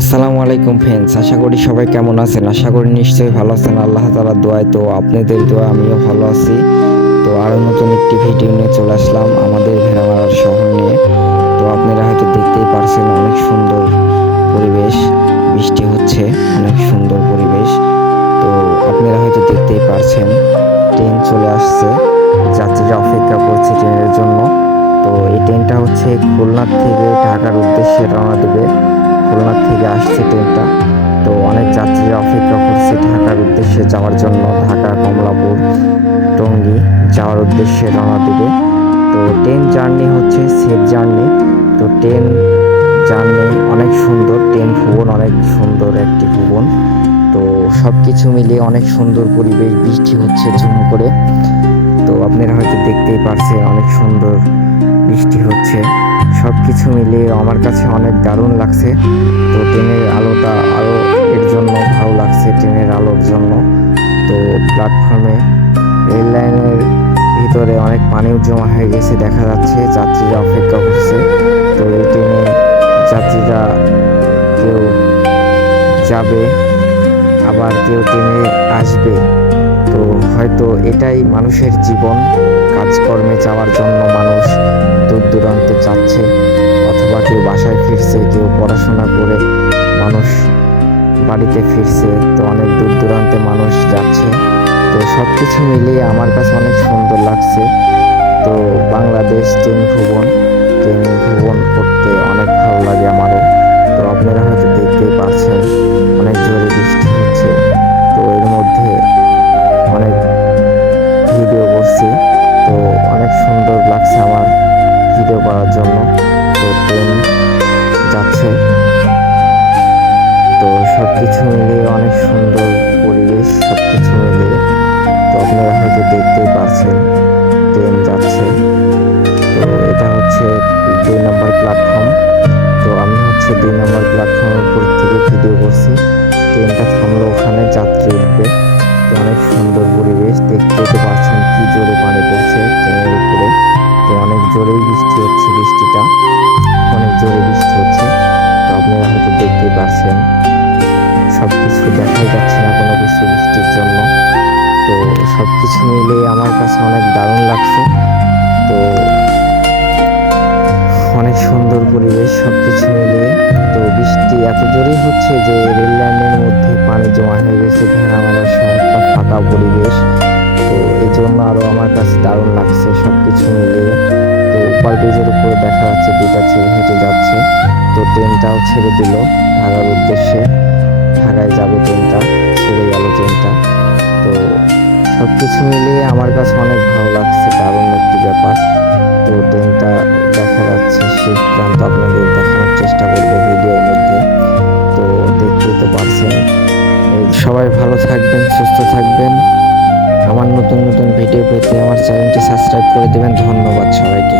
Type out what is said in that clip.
আসসালামু আলাইকুম ফ্রেন্ডস, আশা করি সবাই কেমন আছেন। আশা করি নিশ্চয়ই ভালো আছেন আল্লাহ তাআলার দোয়ায়। তো আপনাদের দোয়া আমিও ভালো আছি। তো আরও নতুন একটি ভিডিও নিয়ে চলে আসলাম আমাদের ভেড়ামারার শহর নিয়ে। তো আপনারা হয়তো দেখতেই পারছেন অনেক সুন্দর পরিবেশ, বৃষ্টি হচ্ছে, অনেক সুন্দর পরিবেশ। তো আপনারা হয়তো দেখতেই পারছেন ট্রেন চলে আসছে, যাত্রীরা অপেক্ষা করছে ট্রেনের জন্য। তো এই ট্রেনটা হচ্ছে খুলনা থেকে ঢাকার উদ্দেশ্যে রওনা দেবে। খুলনা থেকে আসছে ট্রেনটা। তো অনেক যাত্রীরা অপেক্ষা করছে ঢাকার উদ্দেশ্যে যাওয়ার জন্য। ঢাকা, কমলাপুর, টঙ্গী যাওয়ার উদ্দেশ্যে রওনা দেবে। তো ট্রেন জার্নি হচ্ছে সেফ জার্নি। তো ট্রেন জার্নি অনেক সুন্দর, ট্রেন ভবন অনেক সুন্দর একটি ভবন। তো সব কিছু মিলিয়ে অনেক সুন্দর পরিবেশ, বৃষ্টি হচ্ছে ঝুম করে। তো আপনারা হয়তো দেখতেই পারছেন অনেক সুন্দর বৃষ্টি হচ্ছে। সব কিছু মিলিয়ে আমার কাছে অনেক দারুণ লাগছে। তো ট্রেনের আলোটা আরও এর জন্য ভালো লাগছে, ট্রেনের আলোর জন্য। তো প্ল্যাটফর্মে রেল লাইনের ভিতরে অনেক পানিও জমা হয়ে গেছে দেখা যাচ্ছে, যাত্রীরা অপেক্ষা করছে। তো এই ট্রেনে যাত্রীরা কেউ যাবে, আবার কেউ ট্রেনে আসবে। তো হয়তো এটাই মানুষের জীবন, কাজকর্মে যাওয়ার জন্য মানুষ দূর দূরান্তে যাচ্ছে, অথবা কেউ বাসায় ফিরছে, কেউ পড়াশোনা করে মানুষ বাড়িতে ফিরছে। তো অনেক দূর দূরান্তে মানুষ যাচ্ছে। তো সব কিছু মিলিয়ে আমার কাছে অনেক সুন্দর লাগছে। তো বাংলাদেশ ট্রেন ভ্রমণ করতে অনেক ভালো লাগে আমারও। তো আপনারা হয়তো দেখতেই পারছেন অনেক জোরে বৃষ্টি হচ্ছে। তো এর মধ্যে অনেক ভিডিও করছি। তো অনেক সুন্দর লাগছে আমার ভিডিও করার জন্য। তো ট্রেন যাচ্ছে। তো সব কিছু মিলিয়ে অনেক সুন্দর পরিবেশ, সব কিছু মিলিয়ে। তো আপনারা হয়তো দেখতেই পারছেন ট্রেন যাচ্ছে। তো এটা হচ্ছে 2 নম্বর প্ল্যাটফর্ম। তো আমি হচ্ছে 2 নম্বর প্ল্যাটফর্মের উপর থেকে ভিডিও করছি। ট্রেনটা থামলো, ওখানে যাত্রী উঠবে। তো অনেক সুন্দর পরিবেশ, দেখতেই তো পারছেন কি জোরে পানি পড়ছে ট্রেনের উপরে। তো অনেক জোরেই বৃষ্টি হচ্ছে, বৃষ্টিটা অনেক জোরে বৃষ্টি হচ্ছে। তো আপনারা হয়তো দেখতেই পারছেন সব কিছু দেখাই যাচ্ছে না কোনো কিছু বৃষ্টির জন্য। তো সব কিছু মিলিয়ে আমার কাছে অনেক দারুণ লাগছে। তো অনেক সুন্দর পরিবেশ সব কিছু মিলিয়ে। তো বৃষ্টি এত জোরেই হচ্ছে যে রেল লাইনের মধ্যে পানি জমা হয়ে গেছে, ভেড়ামারা শহরটা ফাঁকা পরিবেশ। তো এই জন্য আরও আমার কাছে দারুণ লাগছে সব কিছু মিলিয়ে। তো ওভার ব্রিজের উপরে দেখা যাচ্ছে 2টা ছেলে হেঁটে যাচ্ছে। তো ট্রেনটাও ছেড়ে দিল ঢাকার উদ্দেশ্যে, ঢাকায় যাবে ট্রেনটা, ছেড়ে গেল ট্রেনটা। তো সব কিছু মিলিয়ে আমার কাছে অনেক ভালো লাগছে, দারুণ একটি ব্যাপার। তো ট্রেনটা দেখা যাচ্ছে শেষ প্রান্ত, আপনাদের দেখানোর চেষ্টা করবো ভিডিওর মধ্যে। তো দেখতেই তো পারছেন। সবাই ভালো থাকবেন, সুস্থ থাকবেন। আমার নতুন নতুন ভিডিও পেতে আমার চ্যানেলটি সাবস্ক্রাইব করে দেবেন। ধন্যবাদ সবাইকে।